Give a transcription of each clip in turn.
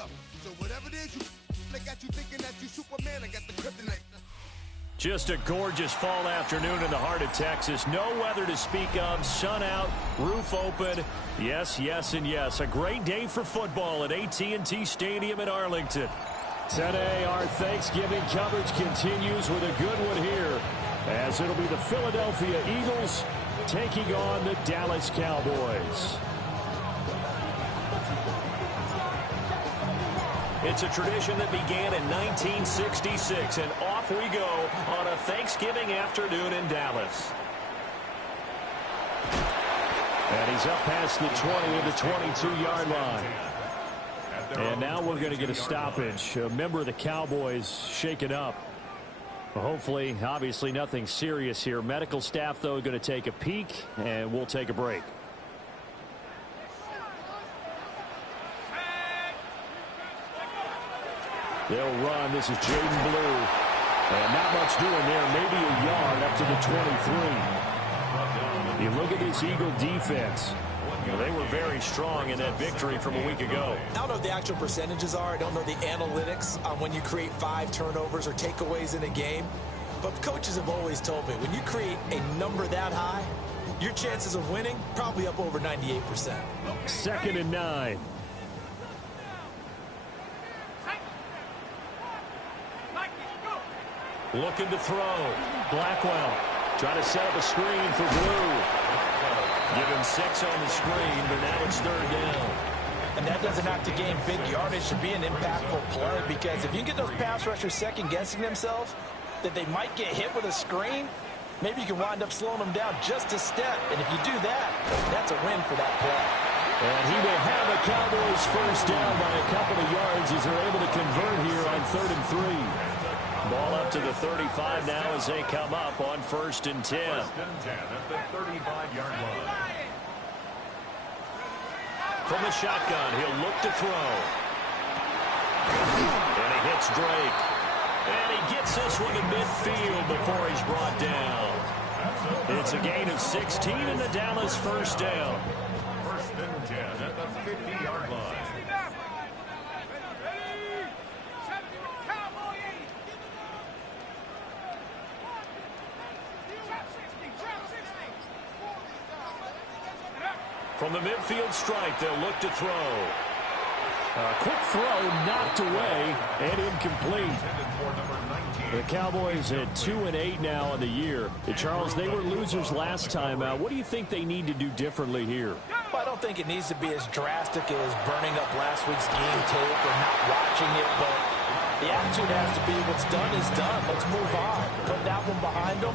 up. So whatever it is, they got you thinking that you Superman. I got the kryptonite. Just a gorgeous fall afternoon in the heart of Texas. No weather to speak of. Sun out, roof open. Yes, yes, and yes. A great day for football at AT&T Stadium in Arlington. Today, our Thanksgiving coverage continues with a good one here, as it'll be the Philadelphia Eagles taking on the Dallas Cowboys. It's a tradition that began in 1966, and off we go on a Thanksgiving afternoon in Dallas. And he's up past the 20 of the 22-yard line. And now we're going to get a stoppage. A member of the Cowboys shaken up. Hopefully, obviously nothing serious here. Medical staff, though, going to take a peek, and we'll take a break. They'll run. This is Jaden Blue. And not much doing there. Maybe a yard up to the 23. You look at this Eagle defense. You know, they were very strong in that victory from a week ago. I don't know what the actual percentages are. I don't know the analytics on when you create 5 turnovers or takeaways in a game. But coaches have always told me, when you create a number that high, your chances of winning probably up over 98%. 2nd and 9. Looking to throw. Blackwell trying to set up a screen for Blue. Give him 6 on the screen, but now it's 3rd down. And that doesn't have to gain big yardage to be an impactful play, because if you get those pass rushers second-guessing themselves that they might get hit with a screen, maybe you can wind up slowing them down just a step. And if you do that, that's a win for that play. And he will have the Cowboys first down by a couple of yards as they're able to convert here on 3rd and 3. Ball up to the 35 now as they come up on 1st and 10. 1st and 10 at the 35-yard line. From the shotgun, he'll look to throw. And he hits Drake. And he gets this one to midfield before he's brought down. It's a gain of 16 and the Dallas first down. 1st and 10 at the 50-yard line. From the midfield stripe, they'll look to throw. Quick throw knocked away and incomplete. The Cowboys at 2-8 now on the year. Charles, they were losers last time out. What do you think they need to do differently here? Well, I don't think it needs to be as drastic as burning up last week's game tape or not watching it, but the attitude has to be what's done is done. Let's move on. Put that one behind them,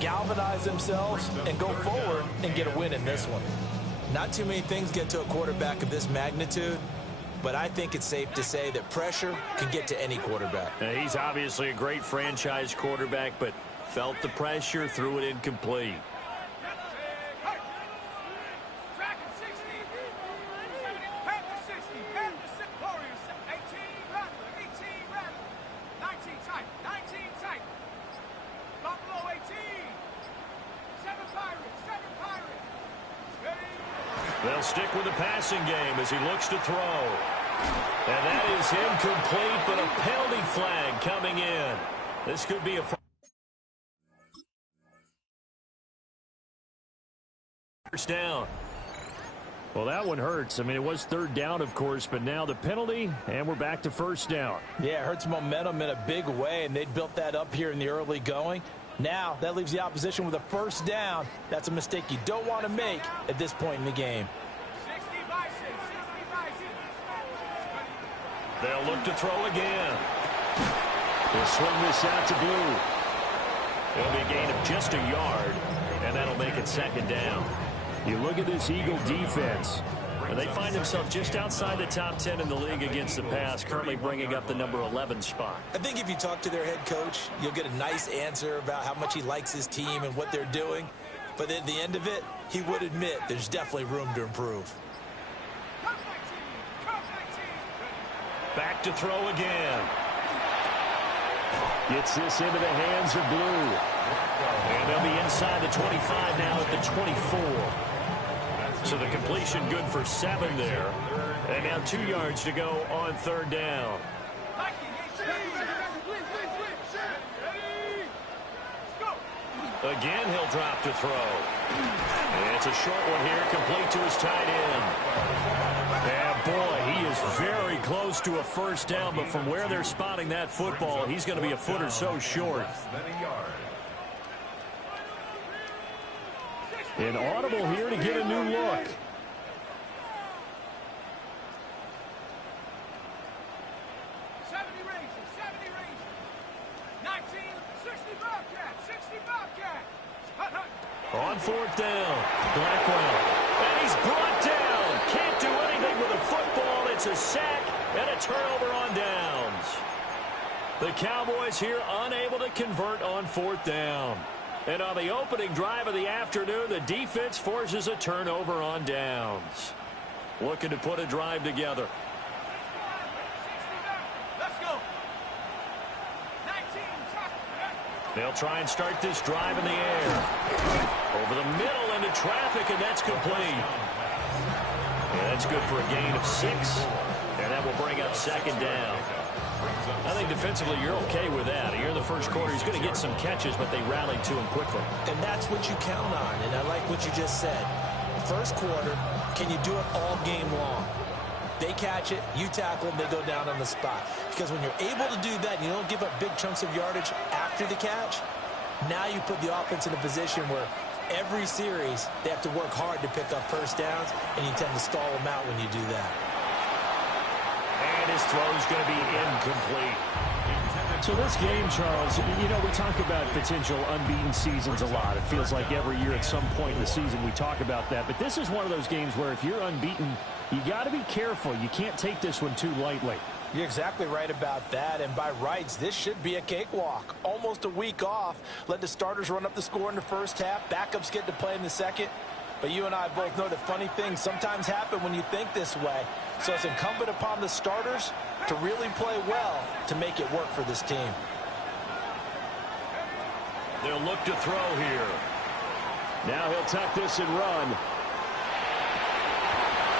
galvanize themselves, and go forward and get a win in this one. Not too many things get to a quarterback of this magnitude, but I think it's safe to say that pressure can get to any quarterback. Now, he's obviously a great franchise quarterback, but felt the pressure, threw it incomplete. They'll stick with the passing game as he looks to throw. And that is incomplete, but a penalty flag coming in. This could be a first down. Well, that one hurts. I mean, it was 3rd down, of course, but now the penalty, and we're back to 1st down. Yeah, it hurts momentum in a big way, and they built that up here in the early going. Now, that leaves the opposition with a 1st down. That's a mistake you don't want to make at this point in the game. They'll look to throw again. They'll swing this out to Blue. It'll be a gain of just a yard, and that'll make it 2nd down. You look at this Eagle defense. And they find themselves just outside the top 10 in the league against the pass, currently bringing up the number 11 spot. I think if you talk to their head coach, you'll get a nice answer about how much he likes his team and what they're doing. But at the end of it, he would admit there's definitely room to improve. Back to throw again. Gets this into the hands of Blue. And they'll be inside the 25 now at the 24. So the completion good for 7 there. And now 2 yards to go on 3rd down. Again, he'll drop to throw. And it's a short one here, complete to his tight end. And boy, he is very close to a 1st down, but from where they're spotting that football, he's going to be a foot or so short. An audible here to get a new look. On 4th down, Blackwell, and he's brought down. Can't do anything with a football. It's a sack and a turnover on downs. The Cowboys here unable to convert on 4th down. And on the opening drive of the afternoon, the defense forces a turnover on downs. Looking to put a drive together. They'll try and start this drive in the air. Over the middle into traffic, and that's complete. Yeah, that's good for a gain of 6. And that will bring up 2nd down. I think defensively you're okay with that. Here in the 1st quarter, he's going to get some catches, but they rallied to him quickly. And that's what you count on, and I like what you just said. 1st quarter, can you do it all game long? They catch it, you tackle them, they go down on the spot. Because when you're able to do that, you don't give up big chunks of yardage after the catch, now you put the offense in a position where every series they have to work hard to pick up 1st downs, and you tend to stall them out when you do that. And his throw is going to be incomplete. So this game, Charles, you know, we talk about potential unbeaten seasons a lot. It feels like every year at some point in the season we talk about that. But this is one of those games where if you're unbeaten, you got to be careful. You can't take this one too lightly. You're exactly right about that, and by rights, this should be a cakewalk. Almost a week off. Let the starters run up the score in the 1st half. Backups get to play in the 2nd. But you and I both know that funny things sometimes happen when you think this way. So it's incumbent upon the starters to really play well to make it work for this team. They'll look to throw here. Now he'll tuck this and run.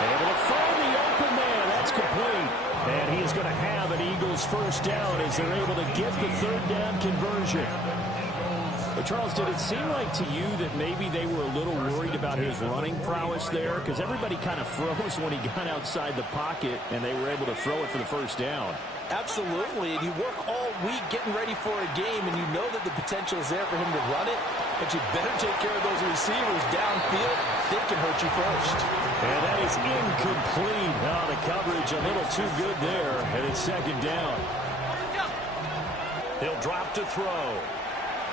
Able to find the open man. That's complete. And he is going to have an Eagles 1st down as they're able to get the 3rd down conversion. But Charles, did it seem like to you that maybe they were a little worried about his running prowess there? Because everybody kind of froze when he got outside the pocket, and they were able to throw it for the 1st down. Absolutely, and you work all week getting ready for a game, and you know that the potential is there for him to run it, but you better take care of those receivers downfield. They can hurt you first. And that is incomplete. Oh, the coverage a little too good there, and it's 2nd down. He'll drop to throw.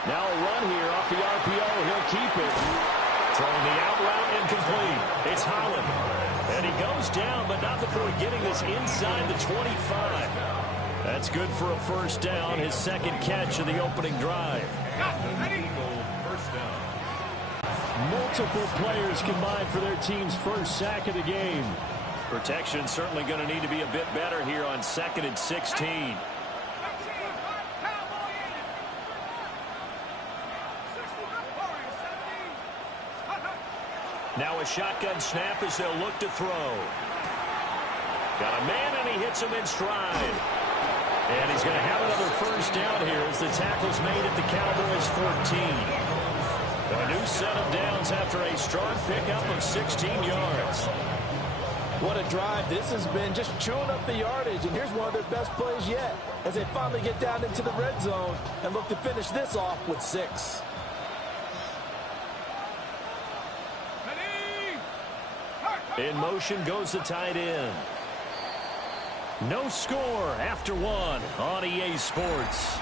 Now a run here off the RPO. He'll keep it. Throwing the out route incomplete. It's Holland. And he goes down, but not before getting this inside the 25. That's good for a 1st down, his 2nd catch of the opening drive. Multiple players combined for their team's 1st sack of the game. Protection certainly going to need to be a bit better here on 2nd and 16. Now a shotgun snap as they'll look to throw. Got a man, and he hits him in stride. And he's going to have another 1st down here as the tackle's made at the Cowboys' 14. A new set of downs after a strong pickup of 16 yards. What a drive this has been, just chewing up the yardage. And here's one of their best plays yet as they finally get down into the red zone and look to finish this off with 6. In motion goes the tight end. No score after 1 on EA Sports.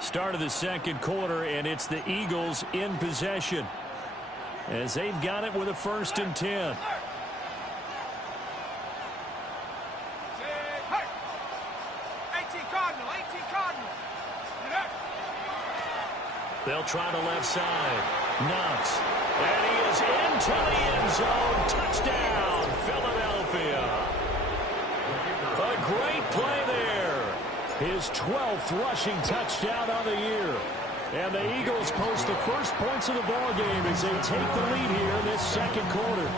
Start of the 2nd quarter, and it's the Eagles in possession as they've got it with a 1st and 10. They'll try the left side. Knox. And he is into the end zone. Touchdown, Philadelphia. A great play there. His 12th rushing touchdown on the year. And the Eagles post the first points of the ball game as they take the lead here in this second quarter.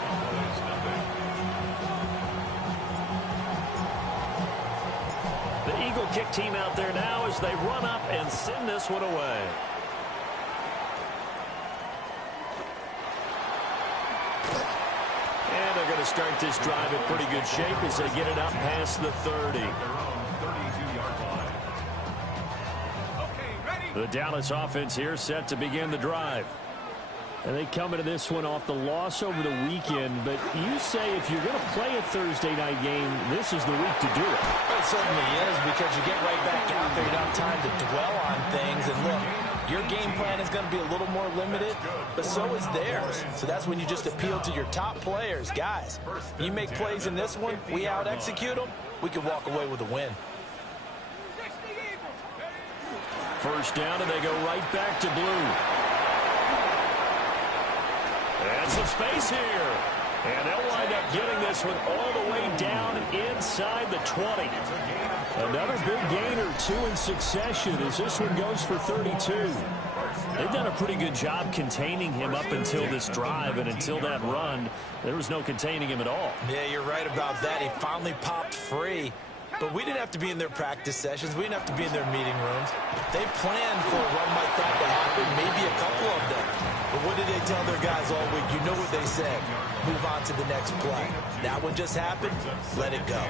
The Eagle kick team out there now as they run up and send this one away. And they're going to start this drive in pretty good shape as they get it up past the 30. The Dallas offense here set to begin the drive. And they come into this one off the loss over the weekend. But you say if you're going to play a Thursday night game, this is the week to do it. It certainly is, because you get right back out there. You don't have time to dwell on things. And look, your game plan is going to be a little more limited, but so is theirs. So that's when you just appeal to your top players. Guys, you make plays in this one, we out-execute them, we can walk away with a win. First down, and they go right back to blue. And some space here. And they'll wind up getting this one all the way down inside the 20. Another big gain or two in succession as this one goes for 32. They've done a pretty good job containing him up until this drive, and until that run, there was no containing him at all. Yeah, you're right about that. He finally popped free. But we didn't have to be in their practice sessions. We didn't have to be in their meeting rooms. They planned for a run like that to happen, maybe a couple of them. But what did they tell their guys all week? You know what they said. Move on to the next play. That one just happened. Let it go.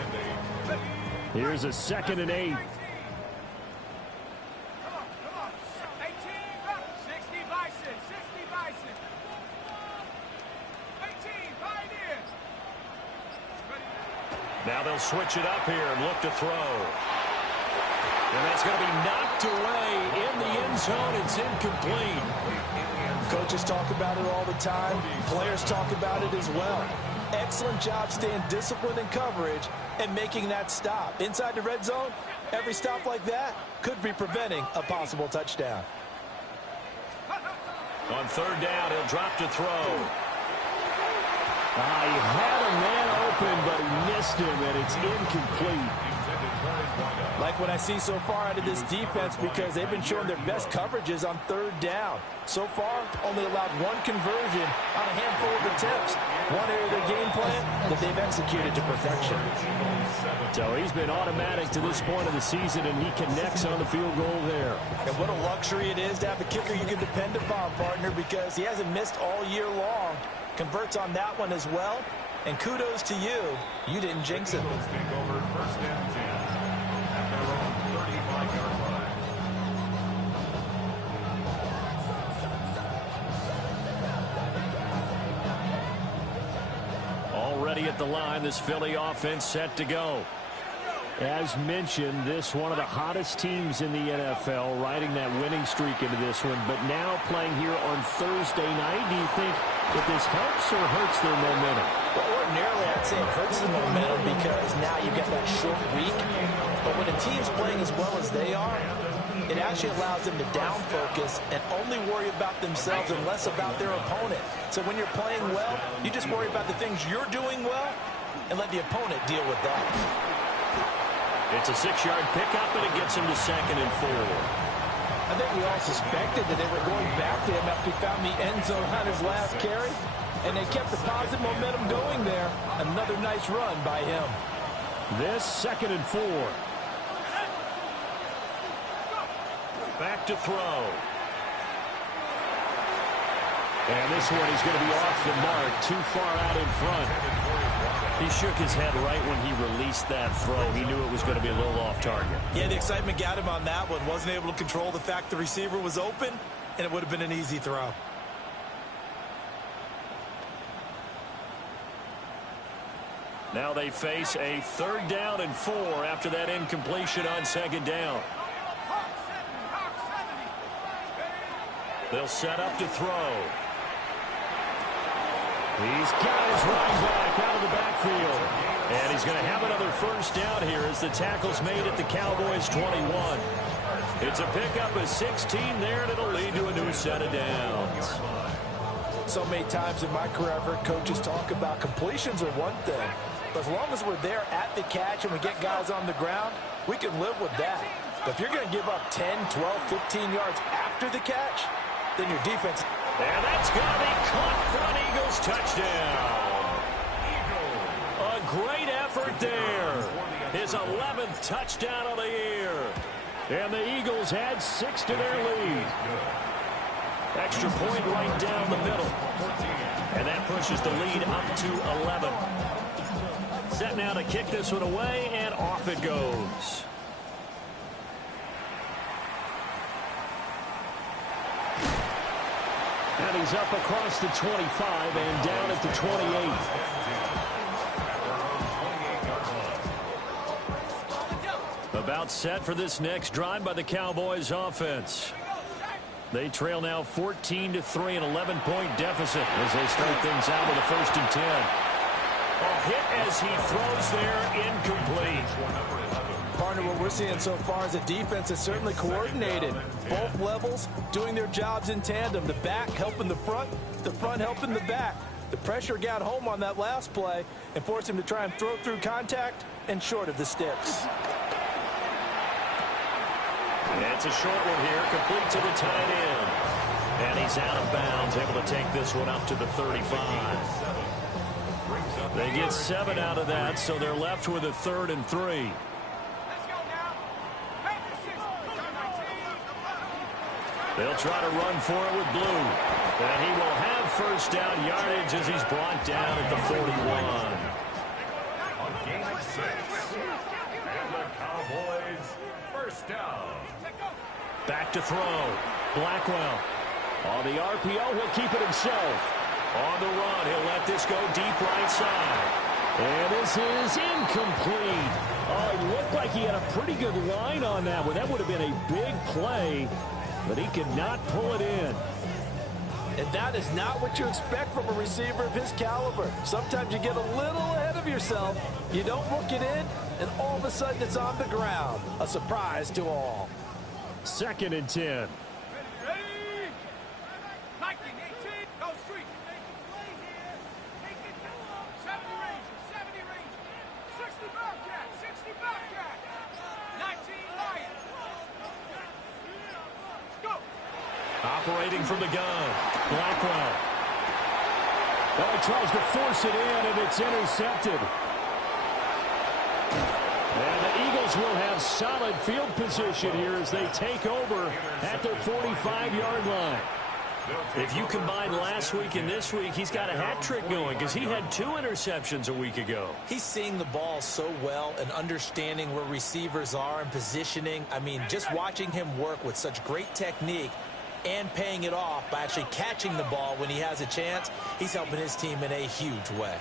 Here's a 2nd and 8. Now they'll switch it up here and look to throw. And that's going to be knocked away in the end zone. It's incomplete. Coaches talk about it all the time. Players talk about it as well. Excellent job staying disciplined in coverage and making that stop. Inside the red zone, every stop like that could be preventing a possible touchdown. On 3rd down, he'll drop to throw. He had a man open, but he missed him, and it's incomplete. Like what I see so far out of this defense, because they've been showing their best coverages on 3rd down. So far, only allowed one conversion on a handful of attempts. One area of their game plan that they've executed to perfection. So he's been automatic to this point of the season, and he connects on the field goal there. And what a luxury it is to have a kicker you can depend upon, partner, because he hasn't missed all year long. Converts on that one as well. And kudos to you. You didn't jinx it. Already at the line, this Philly offense set to go. As mentioned, this one of the hottest teams in the NFL, riding that winning streak into this one, but now playing here on Thursday night. Do you think that this helps or hurts their momentum? Well, ordinarily, I'd say it hurts the momentum because now you get that short week. But when a team's playing as well as they are, it actually allows them to down focus and only worry about themselves and less about their opponent. So when you're playing well, you just worry about the things you're doing well and let the opponent deal with that. It's a 6-yard pickup, and it gets him to 2nd and 4. I think we all suspected that they were going back to him after he found the end zone on his last carry, and they kept the positive momentum going there. Another nice run by him. This 2nd and 4. Back to throw. And this one is going to be off the mark, too far out in front. He shook his head right when he released that throw. He knew it was going to be a little off target. Yeah, the excitement got him on that one. Wasn't able to control the fact the receiver was open, and it would have been an easy throw. Now they face a 3rd down and 4 after that incompletion on 2nd down. They'll set up to throw. He's got his running back out of the backfield. And he's going to have another first down here as the tackle's made at the Cowboys' 21. It's a pickup of 16 there, and it'll lead to a new set of downs. So many times in my career, I've heard coaches talk about completions are one thing. But as long as we're there at the catch and we get guys on the ground, we can live with that. But if you're going to give up 10, 12, 15 yards after the catch, then your defense... And that's going to be caught for an Eagles touchdown. A great effort there. His 11th touchdown of the year. And the Eagles add 6 to their lead. Extra point right down the middle. And that pushes the lead up to 11. Set now to kick this one away, and off it goes. And he's up across the 25 and down at the 28. About set for this next drive by the Cowboys offense. They trail now 14-3, an 11-point deficit as they start things out with a 1st and 10. A hit as he throws there, incomplete. Partner, what we're seeing so far is a defense that's certainly coordinated. Both levels doing their jobs in tandem. The back helping the front helping the back. The pressure got home on that last play and forced him to try and throw through contact and short of the sticks. It's a short one here, complete to the tight end. And he's out of bounds, able to take this one up to the 35. They get 7 out of that, so they're left with a 3rd and 3. They'll try to run for it with Blue. And he will have 1st down yardage as he's brought down at the 41. On gain of 6. And the Cowboys 1st down. Back to throw. Blackwell. On the RPO, he'll keep it himself. On the run, he'll let this go deep right side. And this is incomplete. Oh, it looked like he had a pretty good line on that one. That would have been a big play, but he could not pull it in. And that is not what you expect from a receiver of his caliber. Sometimes you get a little ahead of yourself, you don't look it in, and all of a sudden it's on the ground. A surprise to all. 2nd and 10. Operating from the gun, Blackwell. Oh, he tries to force it in, and it's intercepted. And the Eagles will have solid field position here as they take over at their 45-yard line. If you combine last week and this week, he's got a hat trick going because he had 2 interceptions a week ago. He's seeing the ball so well and understanding where receivers are and positioning. I mean, just watching him work with such great technique and paying it off by actually catching the ball when he has a chance, he's helping his team in a huge way.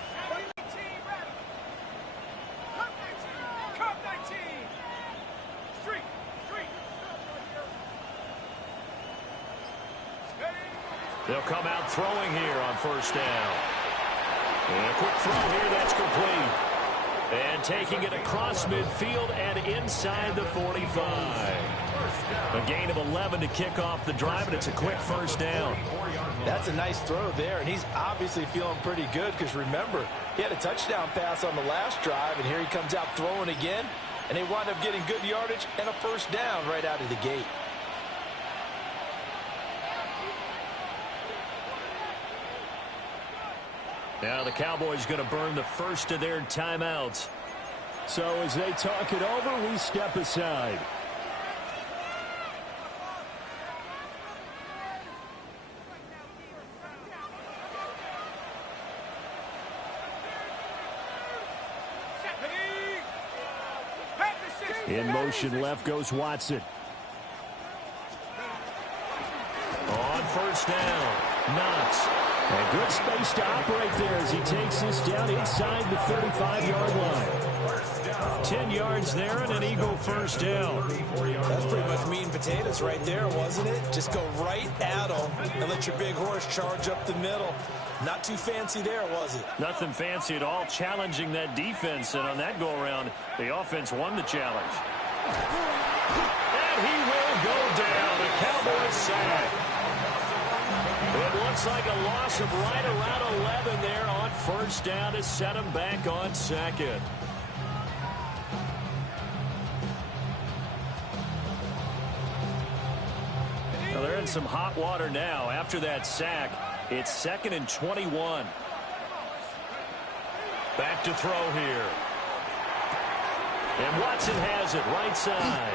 They'll come out throwing here on 1st down. And a quick throw here, that's complete. And taking it across midfield and inside the 45. A gain of 11 to kick off the drive, and it's a quick 1st down. That's a nice throw there, and he's obviously feeling pretty good because, remember, he had a touchdown pass on the last drive, and here he comes out throwing again, and they wind up getting good yardage and a 1st down right out of the gate. Now the Cowboys going to burn the first of their timeouts. So as they talk it over, we step aside. In motion left goes Watson. On 1st down, Knox. And good space to operate there as he takes this down inside the 35-yard line. 10 yards there and an Eagle 1st down. That's pretty much meat and potatoes right there, wasn't it? Just go right at them and let your big horse charge up the middle. Not too fancy there, was it? Nothing fancy at all, challenging that defense. And on that go-around, the offense won the challenge. And he will go down. A Cowboys sack. It looks like a loss of right around 11 there on 1st down to set him back on 2nd. some hot water now after that sack. It's 2nd and 21. Back to throw here. And Watson has it right side.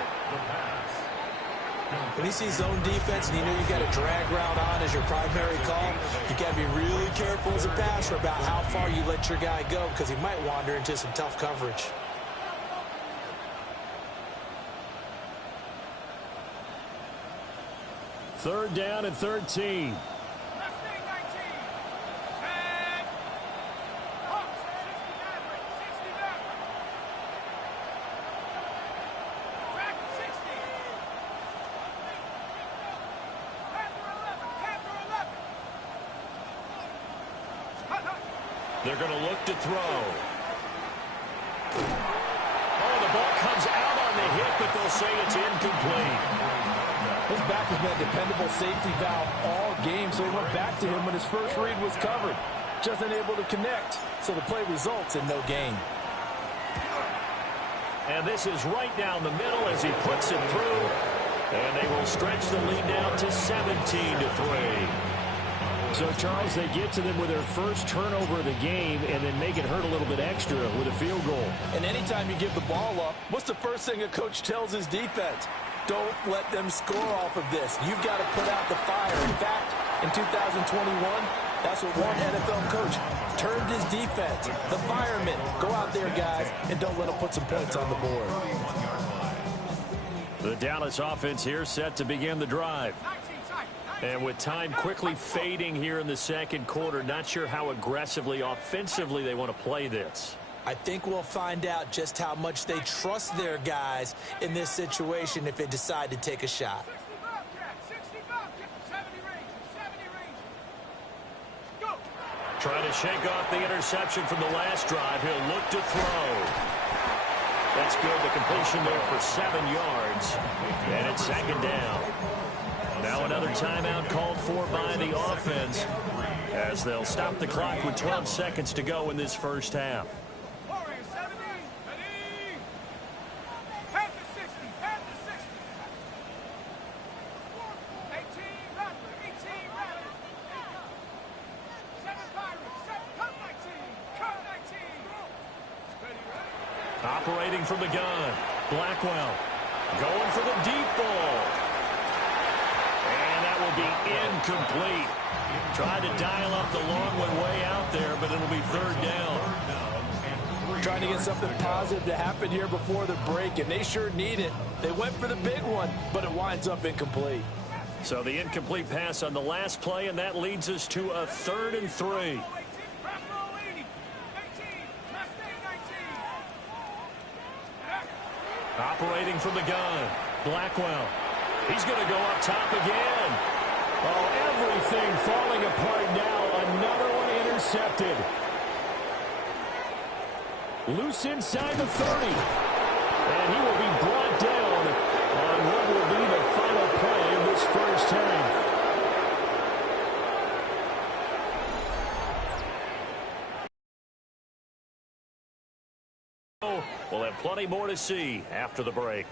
When you see zone defense and you know you got a drag route on as your primary call, you got to be really careful as a passer about how far you let your guy go because he might wander into some tough coverage. Third down and 13. They're going to look to throw. Oh, the ball comes out on the hit, but they'll say it's incomplete. His back has been a dependable safety valve all game, so he went back to him when his first read was covered. Just unable to connect, so the play results in no gain. And this is right down the middle as he puts it through. And they will stretch the lead down to 17-3. So, Charles, they get to them with their first turnover of the game and then make it hurt a little bit extra with a field goal. And anytime you give the ball up, what's the first thing a coach tells his defense? Don't let them score off of this. You've got to put out the fire. In fact, in 2021, that's what one NFL coach termed his defense. The firemen. Go out there, guys, and don't let them put some points on the board. The Dallas offense here set to begin the drive. And with time quickly fading here in the second quarter, not sure how aggressively, offensively they want to play this. I think we'll find out just how much they trust their guys in this situation if they decide to take a shot. Trying to shake off the interception from the last drive. He'll look to throw. That's good. The completion there for 7 yards. And it's 2nd down. Now another timeout called for by the offense as they'll stop the clock with 12 seconds to go in this first half. Operating from the gun, Blackwell going for the deep ball. And that will be incomplete. Tried to dial up the long one way out there, but it'll be 3rd down. Trying to get something positive to happen here before the break, and they sure need it. They went for the big one, but it winds up incomplete. So the incomplete pass on the last play, and that leads us to a 3rd and 3. Operating from the gun, Blackwell. He's going to go up top again. Oh, everything falling apart now. Another one intercepted. Loose inside the 30. And he will be brought down on what will be the final play of this first half. We'll have plenty more to see after the break.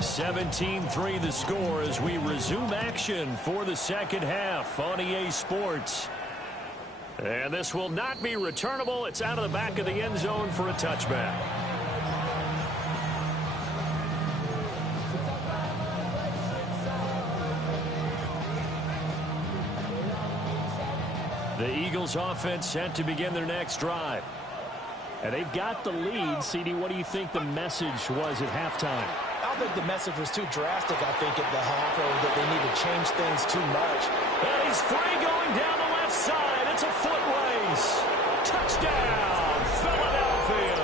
(17-3) the score as we resume action for the second half on EA Sports. And this will not be returnable. It's out of the back of the end zone for a touchback. The Eagles offense set to begin their next drive. And they've got the lead. CD, what do you think the message was at halftime? I don't think the message was too drastic, I think, at the half, or that they need to change things too much. And he's free going down the left side. It's a foot race. Touchdown, Philadelphia.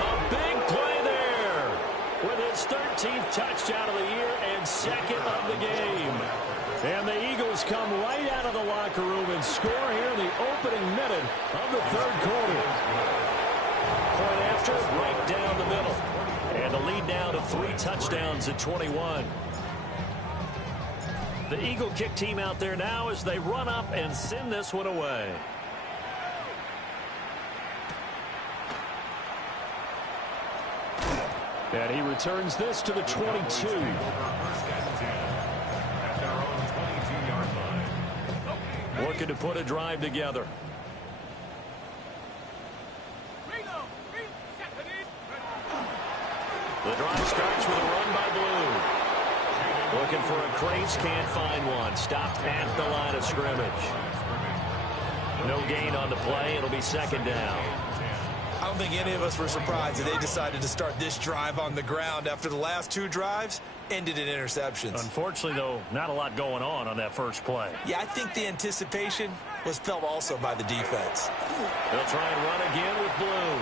A big play there with his 13th touchdown of the year and 2nd of the game. And the Eagles come right out of the locker room and score here in the opening minute of the 3rd quarter. Point after, right down the middle. And the lead now to 3 touchdowns at 21. The Eagle kick team out there now as they run up and send this one away. And he returns this to the 22. First and 10 at their own 22-yard line. Looking to put a drive together. The drive starts with a run by Blue. Looking for a crease, can't find one. Stopped at the line of scrimmage. No gain on the play. It'll be second down. I don't think any of us were surprised that they decided to start this drive on the ground after the last two drives ended in interceptions. Unfortunately, though, not a lot going on that first play. Yeah, I think the anticipation was felt also by the defense. They'll try and run again with Blue.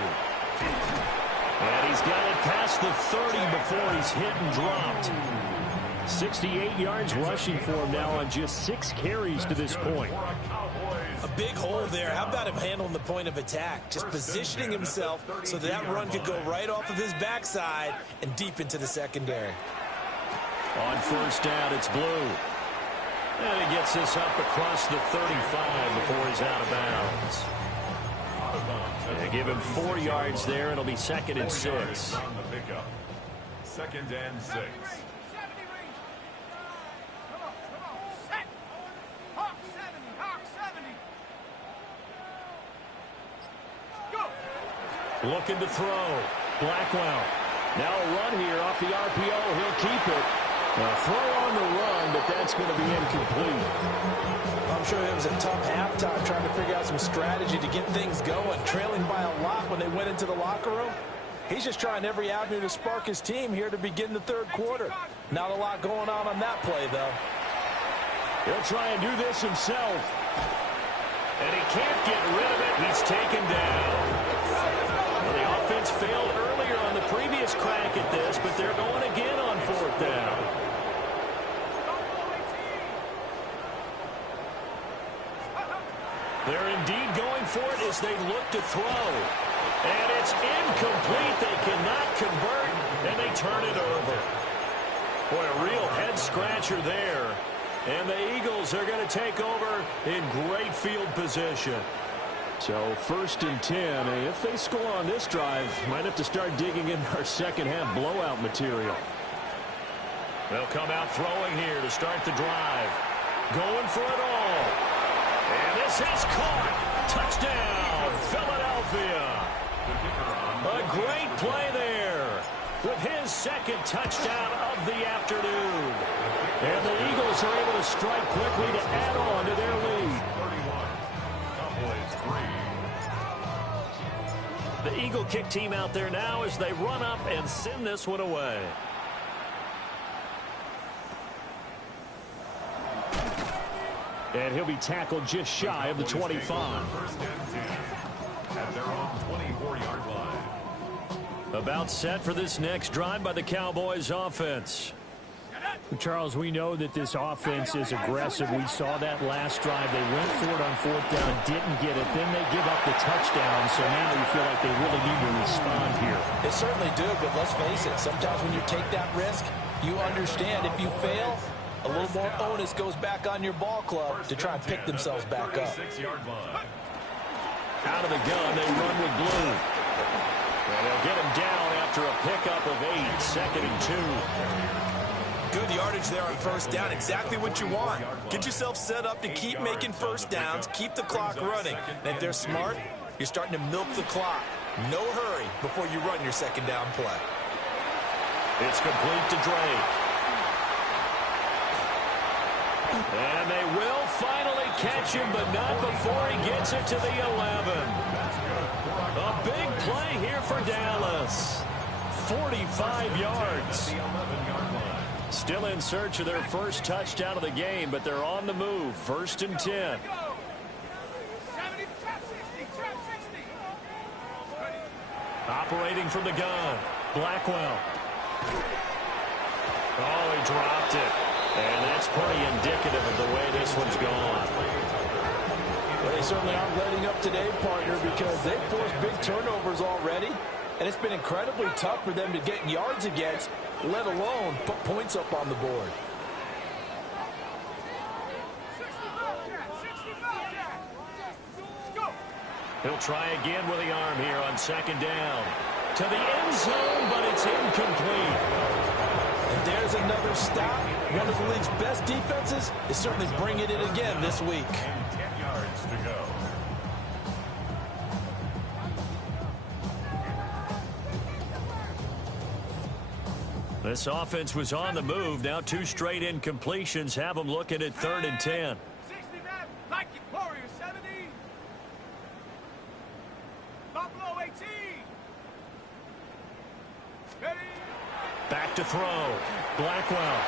And he's got it past the 30 before he's hit and dropped. 68 yards rushing for him now on just 6 carries to this point. A big hole there. How about him handling the point of attack? Just positioning himself so that run could go right off of his backside and deep into the secondary. On first down, it's Blue. And he gets this up across the 35 before he's out of bounds. They give him 4 yards there. It'll be second and 6. On the pickup. Second and 6. Looking to throw. Blackwell. Now a run here off the RPO. He'll keep it. A throw on the run, but that's going to be incomplete. I'm sure it was a tough halftime trying to figure out some strategy to get things going. Trailing by a lot when they went into the locker room. He's just trying every avenue to spark his team here to begin the third quarter. Not a lot going on that play, though. He'll try and do this himself. And he can't get rid of it. He's taken down. Well, the offense failed earlier on the previous crack at this, but they're going again on fourth down. They're indeed going for it as they look to throw. And it's incomplete. They cannot convert, and they turn it over. Boy, a real head-scratcher there. And the Eagles are going to take over in great field position. So first and 10. And if they score on this drive, might have to start digging in our second-half blowout material. They'll come out throwing here to start the drive. Going for it all. And this is caught. Touchdown, Philadelphia. A great play there with his second touchdown of the afternoon. And the Eagles are able to strike quickly to add on to their lead. 31. Cowboys 3. The Eagle kick team out there now as they run up and send this one away. And he'll be tackled just shy of the 25. First and 10 at their own 24-yard line. About set for this next drive by the Cowboys offense. Charles, we know that this offense is aggressive. We saw that last drive. They went for it on fourth down, didn't get it. Then they give up the touchdown, so now we feel like they really need to respond here. They certainly do, but let's face it, sometimes when you take that risk, you understand if you fail, a little more onus goes back on your ball club to try and pick themselves back up. 36-yard line. Out of the gun, they run with Blue. And they'll get him down after a pickup of 8, second and 2. Good yardage there on first down. Exactly what you want. Get yourself set up to keep making first downs, keep the clock running. And if they're smart, you're starting to milk the clock. No hurry before you run your second down play. It's complete to Drake. And they will finally catch him, but not before he gets it to the 11. A big play here for Dallas. 45 yards. Still in search of their first touchdown of the game, but they're on the move. First and 10. Operating from the gun, Blackwell. Oh, he dropped it. And that's pretty indicative of the way this one's gone. Well, they certainly aren't letting up today, partner, because they've forced big turnovers already. And it's been incredibly tough for them to get yards against, let alone put points up on the board. He'll try again with the arm here on second down. To the end zone, but it's incomplete. incomplete. And there's another stop. One of the league's best defenses is certainly bringing it again this week. And 10 yards to go. This offense was on the move. Now 2 straight incompletions have them looking at 3rd and 10. 60, man. Like it, Warrior 70. Buffalo 18. Ready. Back to throw. Blackwell.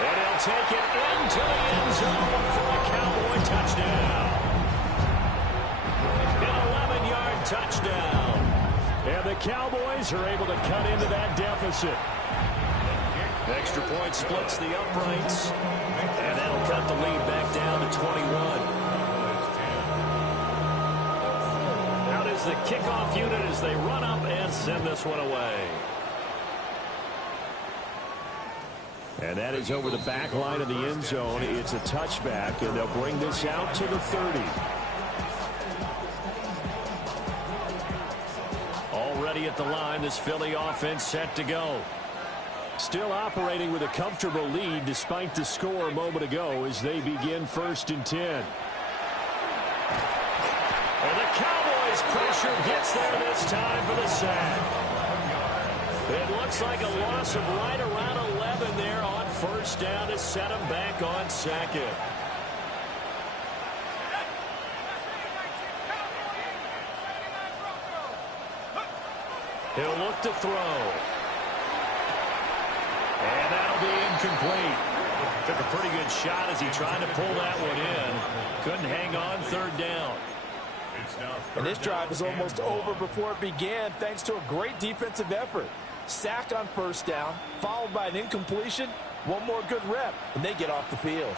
And he'll take it into the end zone for a Cowboy touchdown. An 11-yard touchdown. And the Cowboys are able to cut into that deficit. Extra point splits the uprights. And that'll cut the lead back down to 21. Out is the kickoff unit as they run up and send this one away. And that is over the back line of the end zone. It's a touchback, and they'll bring this out to the 30. Already at the line, this Philly offense set to go. Still operating with a comfortable lead despite the score a moment ago as they begin 1st and 10. And the Cowboys' pressure gets there this time for the sack. It looks like a loss of right around 11 there on 1st down to set them back on 2nd. He'll look to throw. And that'll be incomplete. Took a pretty good shot as he tried to pull that one in. Couldn't hang on 3rd down. And this drive is almost over before it began thanks to a great defensive effort. Sack on 1st down, followed by an incompletion. One more good rep, and they get off the field.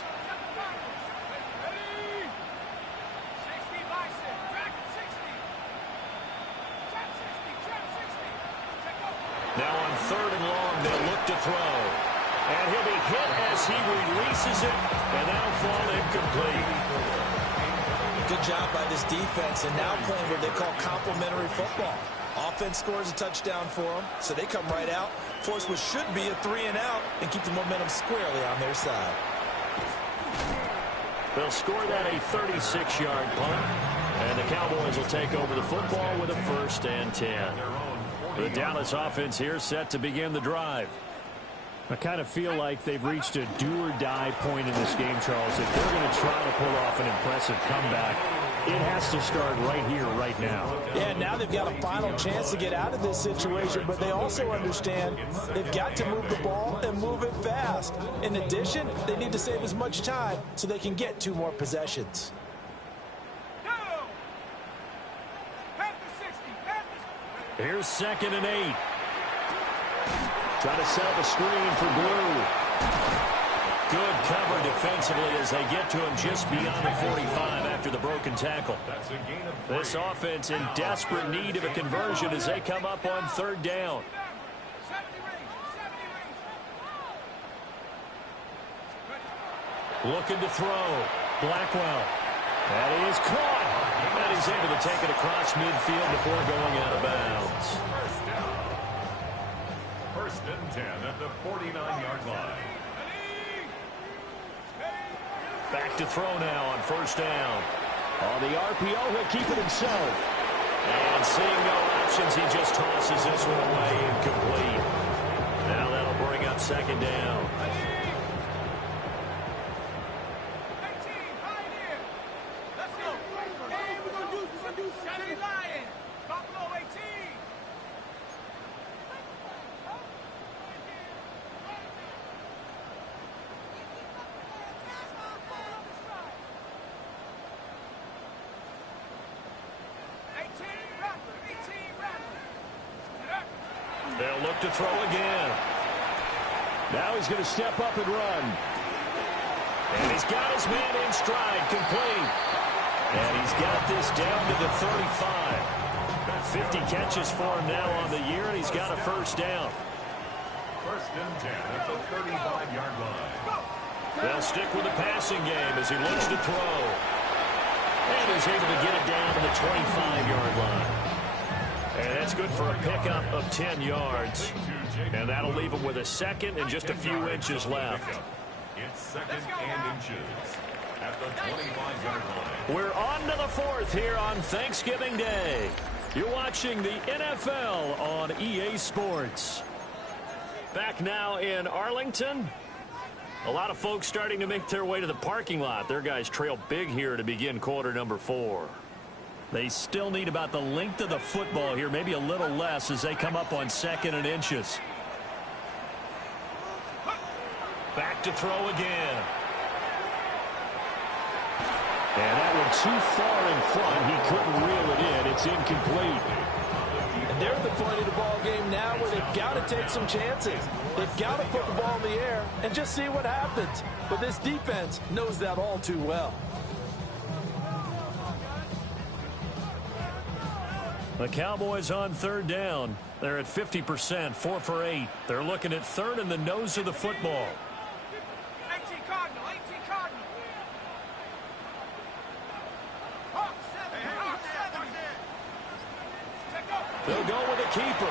Now on 3rd and long, they'll look to throw. And he'll be hit as he releases it, and that'll fall incomplete. Good job by this defense, and now playing what they call complementary football. Offense scores a touchdown for them, so they come right out, force what should be a 3-and-out, and keep the momentum squarely on their side. They'll score that a 36-yard punt, and the Cowboys will take over the football with a 1st and 10. The Dallas offense here set to begin the drive. I kind of feel like they've reached a do-or-die point in this game, Charles. If they're going to try to pull off an impressive comeback, it has to start right here, right now. Yeah, now they've got a final chance to get out of this situation, but they also understand they've got to move the ball and move it fast. In addition, they need to save as much time so they can get 2 more possessions. Here's 2nd and 8. Try to set up a screen for Blue. Good cover defensively as they get to him just beyond the 45 after the broken tackle. This offense in desperate need of a conversion as they come up on 3rd down. Looking to throw. Blackwell. That is caught. And he's able to take it across midfield before going out of bounds. 1st and 10 at the 49-yard line. Back to throw now on 1st down. On the RPO, he'll keep it himself. And seeing no options, he just tosses this one away incomplete. Now that'll bring up 2nd down. They'll look to throw again. Now he's going to step up and run. And he's got his man in stride, complete. And he's got this down to the 35. 50 catches for him now on the year, and he's got a 1st down. 1st and 10 at the 35-yard line. They'll stick with the passing game as he looks to throw. And he's able to get it down to the 25-yard line. And that's good for a pickup of 10 yards. And that'll leave him with a second and just a few inches left. It's second and inches at the 25-yard line. We're on to the fourth here on Thanksgiving Day. You're watching the NFL on EA Sports. Back now in Arlington. A lot of folks starting to make their way to the parking lot. Their guys trail big here to begin quarter number 4. They still need about the length of the football here, maybe a little less as they come up on second and inches. Back to throw again. And that one too far in front. He couldn't reel it in. It's incomplete. And they're at the point of the ball game now where they've got to take some chances. They've got to put the ball in the air and just see what happens. But this defense knows that all too well. The Cowboys on third down. They're at 50%, 4 for 8. They're looking at third in the nose of the football. 18 Cardinal, 18 Cardinal. Hawk 7. They'll go with a keeper.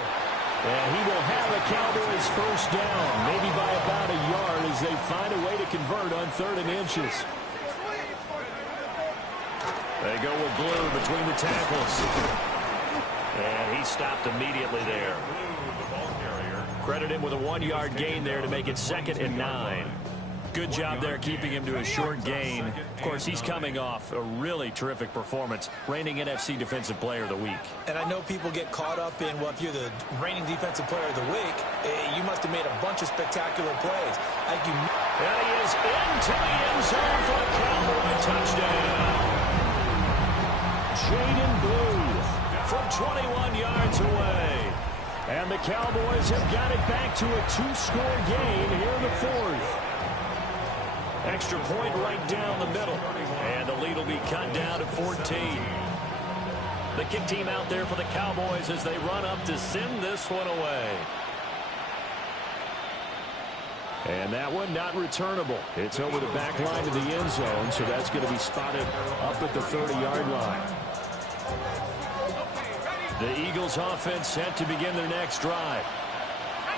And he will have the Cowboys first down, maybe by about a yard as they find a way to convert on third and inches. They go with Blue between the tackles. And he stopped immediately there. Credit him with a 1-yard gain there to make it second and 9. Good job there keeping him to a short gain. Of course, he's coming off a really terrific performance, reigning NFC Defensive Player of the Week. And I know people get caught up in, well, if you're the reigning Defensive Player of the Week, you must have made a bunch of spectacular plays. And he is into the end zone for a Cowboy touchdown. Jaden Blue from 21 yards away. And the Cowboys have got it back to a 2-score game here in the fourth. Extra point right down the middle. And the lead will be cut down to 14. The kick team out there for the Cowboys as they run up to send this one away. And that one not returnable. It's over the back line of the end zone, so that's going to be spotted up at the 30-yard line. The Eagles offense set to begin their next drive.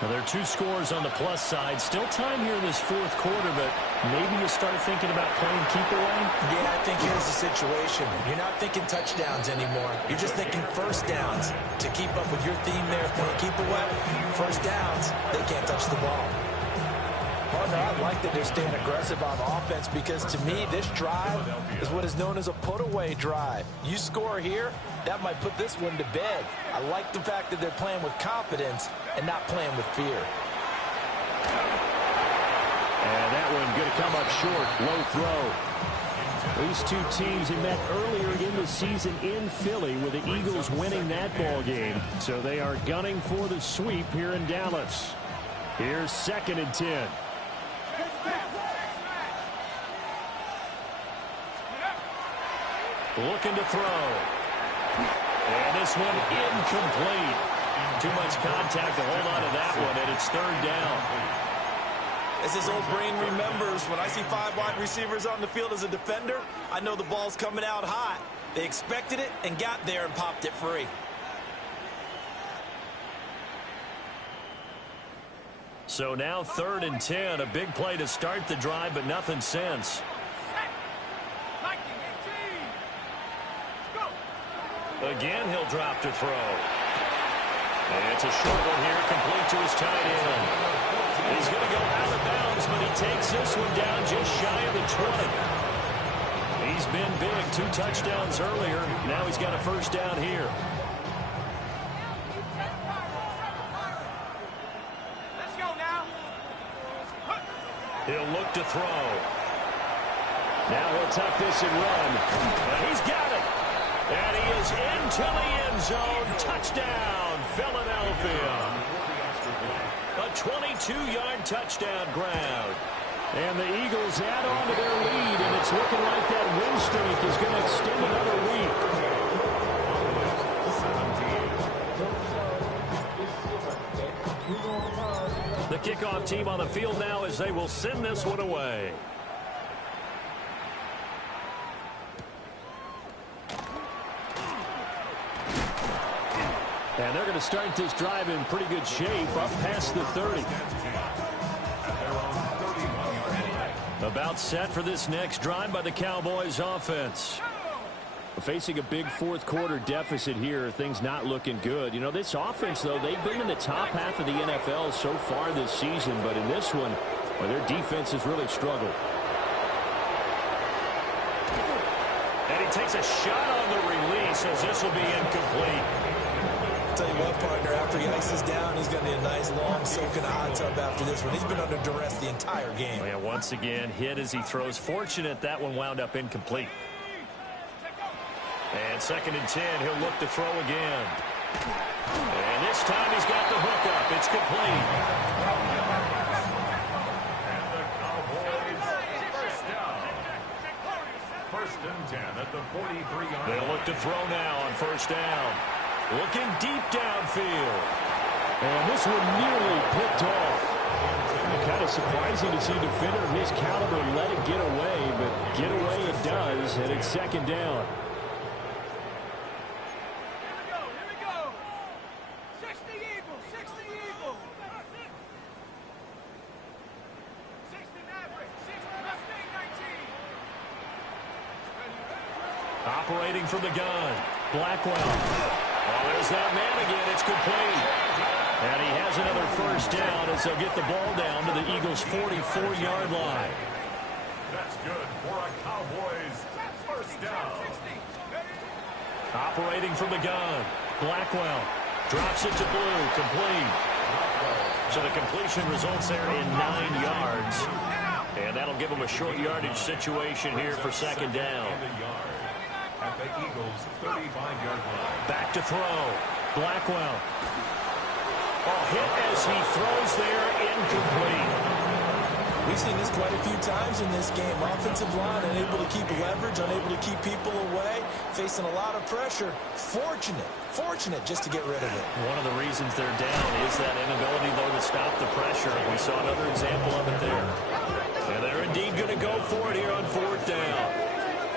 Now, there are 2 scores on the plus side. Still time here in this fourth quarter, but maybe you start thinking about playing keep away? Yeah, I think here's the situation. You're not thinking touchdowns anymore. You're just thinking first downs. To keep up with your theme there, playing keep away, first downs, they can't touch the ball. Partner, I like that they're staying aggressive on offense because, to me, this drive is what is known as a put-away drive. You score here, that might put this one to bed. I like the fact that they're playing with confidence and not playing with fear. And that one going to come up short. Low throw. These two teams have met earlier in the season in Philly with the Eagles winning that ball game. So they are gunning for the sweep here in Dallas. Here's second and 10. Looking to throw. And this one incomplete. Too much contact to hold on to that one, and it's third down. As his old brain remembers, when I see 5 wide receivers on the field as a defender, I know the ball's coming out hot. They expected it and got there and popped it free. So now third and 10, a big play to start the drive, but nothing since. Again, he'll drop to throw. And it's a short one here, complete to his tight end. He's going to go out of bounds, but he takes this one down just shy of the 20. He's been big, 2 touchdowns earlier. Now he's got a first down here. Let's go now. He'll look to throw. Now he'll tuck this and run. And he's got it. And he is into the end zone. Touchdown, Philadelphia. A 22-yard touchdown grab. And the Eagles add on to their lead, and it's looking like that win streak is going to extend another week. The kickoff team on the field now as they will send this one away. And they're going to start this drive in pretty good shape, up past the 30. About set for this next drive by the Cowboys offense. Facing a big fourth quarter deficit here, things not looking good. You know, this offense, though, they've been in the top half of the NFL so far this season, but in this one, well, their defense has really struggled. And he takes a shot on the release as this will be incomplete. Tell you what, partner, after he ices down, he's going to need a nice long soak in a hot tub after this one. He's been under duress the entire game. Oh, yeah, once again, hit as he throws. Fortunate that one wound up incomplete. And 2nd and 10, he'll look to throw again. And this time he's got the hook up. It's complete. And the Cowboys first down. 1st and 10 at the 43-yard line. They'll look to throw now on 1st down. Looking deep downfield. And this one nearly picked off. Kind of surprising to see a defender of his caliber let it get away, but get away it does, and it's 2nd down. Here we go. 60 Eagles, 60 Eagles. 60 Maverick, 60 Mustang 19. Operating from the gun. Blackwell. Oh, there's that man again. It's complete. And he has another 1st down as they'll get the ball down to the Eagles' 44-yard line. That's good for a Cowboys 1st down. Operating from the gun. Blackwell drops it to Blue. Complete. So the completion results there in 9 yards. And that'll give them a short yardage situation here for 2nd down. At the Eagles' 35-yard line. Back to throw. Blackwell. Oh, hit as he throws there, incomplete. We've seen this quite a few times in this game. Offensive line unable to keep leverage, unable to keep people away, facing a lot of pressure. Fortunate just to get rid of it. One of the reasons they're down is that inability, though, to stop the pressure. We saw another example of it there. And they're indeed going to go for it here on 4th down.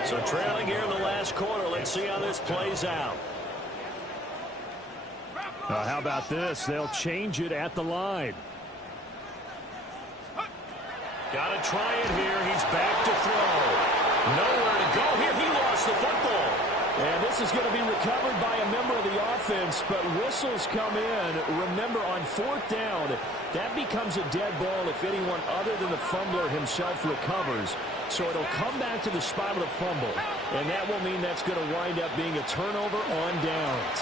So trailing here in the last quarter. Let's see how this plays out. How about this? They'll change it at the line. Got to try it here. He's back to throw. Nowhere to go here. He lost the football. And this is going to be recovered by a member of the offense, but whistles come in. Remember, on 4th down, that becomes a dead ball if anyone other than the fumbler himself recovers. So it'll come back to the spot of the fumble, and that will mean that's going to wind up being a turnover on downs.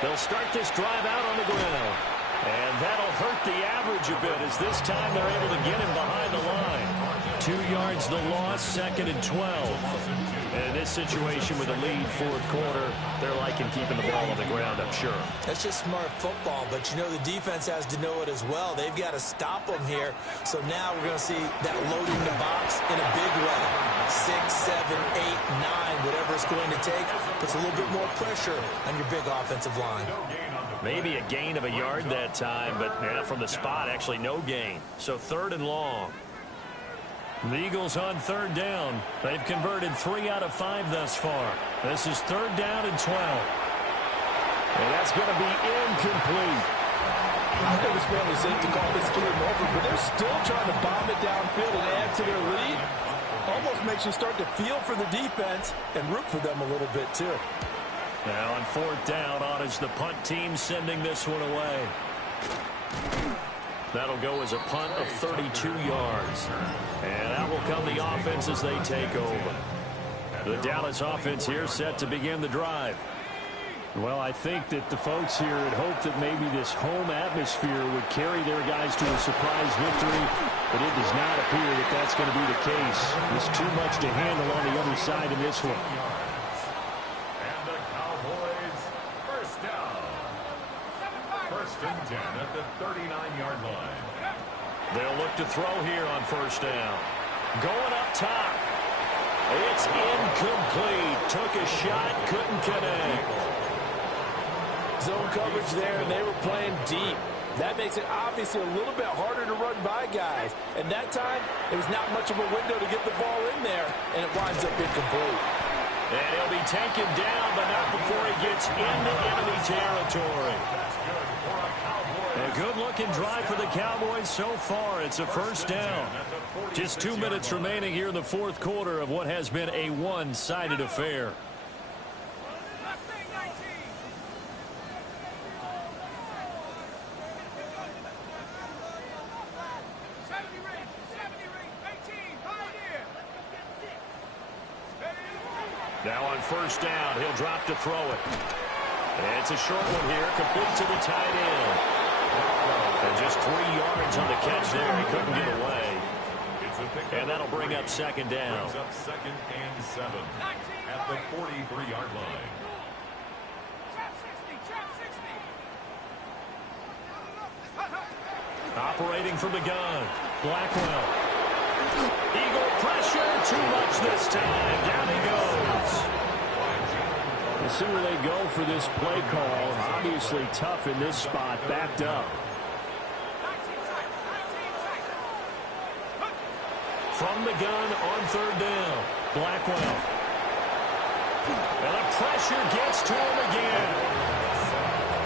They'll start this drive out on the ground. And that'll hurt the average a bit as this time they're able to get him behind the line. 2 yards the loss, 2nd and 12. And in this situation with a lead 4th quarter, they're liking keeping the ball on the ground, I'm sure. That's just smart football, but you know the defense has to know it as well. They've got to stop them here. So now we're going to see that loading the box in a big way. 6, 7, 8, 9, whatever it's going to take, puts a little bit more pressure on your big offensive line. Maybe a gain of a yard that time, but from the spot, actually no gain. So 3rd and long. The Eagles on 3rd down. They've converted 3 out of 5 thus far. This is 3rd down and 12. And that's going to be incomplete. I think it's fairly safe to call this game over, but they're still trying to bomb it downfield and add to their lead. Almost makes you start to feel for the defense and root for them a little bit, too. Now on 4th down, on is the punt team sending this one away. That'll go as a punt of 32 yards. And out will come the offense as they take over. The Dallas offense here set to begin the drive. Well, I think that the folks here had hoped that maybe this home atmosphere would carry their guys to a surprise victory, but it does not appear that that's going to be the case. There's too much to handle on the other side in this one. And the Cowboys first down. 1st and 10 at the 39-yard line. They'll look to throw here on 1st down. Going up top. It's incomplete. Took a shot, couldn't connect. Zone coverage there, and they were playing deep. That makes it obviously a little bit harder to run by guys. And that time, it was not much of a window to get the ball in there, and it winds up incomplete. And he'll be taken down, but not before he gets into enemy territory. A good-looking drive for the Cowboys so far. It's a first down. Just 2 minutes remaining here in the fourth quarter of what has been a one-sided affair. Now on first down, he'll drop to throw it. And it's a short one here, complete to the tight end. And just 3 yards on the catch there. He couldn't get away. And that'll bring up second down. Brings up 2nd and 7 at the 43-yard line. Operating from the gun, Blackwell. Eagle pressure, too much this time. Down he goes. We'll see where they go for this play call. Obviously tough in this spot, backed up. From the gun on third down, Blackwell. And the pressure gets to him again.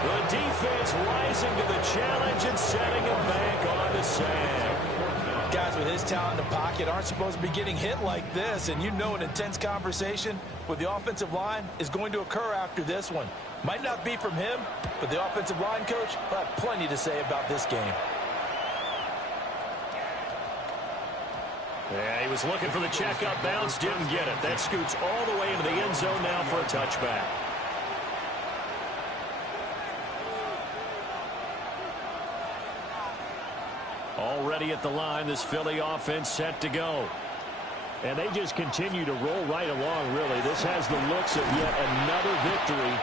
The defense rising to the challenge and setting him back on the sack. Guys with his talent in the pocket aren't supposed to be getting hit like this, and you know an intense conversation with the offensive line is going to occur after this one. Might not be from him, but the offensive line coach will have plenty to say about this game. Yeah, he was looking for the checkup bounce, didn't get it. That scoots all the way into the end zone now for a touchback. Already at the line, this Philly offense set to go. And they just continue to roll right along, really. This has the looks of yet another victory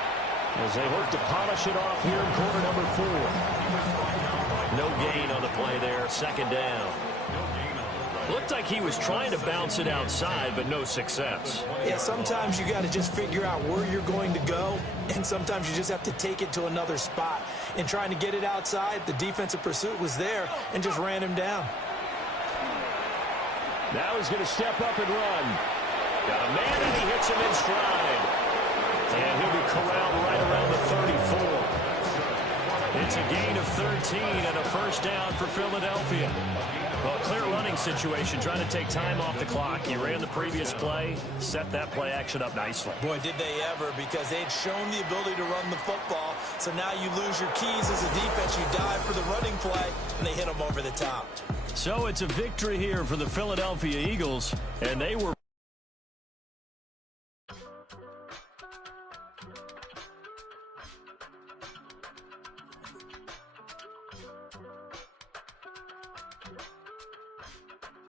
as they hope to polish it off here in quarter number 4. No gain on the play there, second down. Looked like he was trying to bounce it outside, but no success. Yeah, sometimes you got to just figure out where you're going to go, and sometimes you just have to take it to another spot. In trying to get it outside, the defensive pursuit was there and just ran him down. Now he's going to step up and run. Got a man, and he hits him in stride. And he'll be corralled right around the 34. It's a gain of 13 and a first down for Philadelphia. Well, clear running situation, trying to take time off the clock. He ran the previous play, set that play action up nicely. Boy, did they ever, because they'd shown the ability to run the football. So now you lose your keys as a defense. You dive for the running play, and they hit them over the top. So it's a victory here for the Philadelphia Eagles, and they were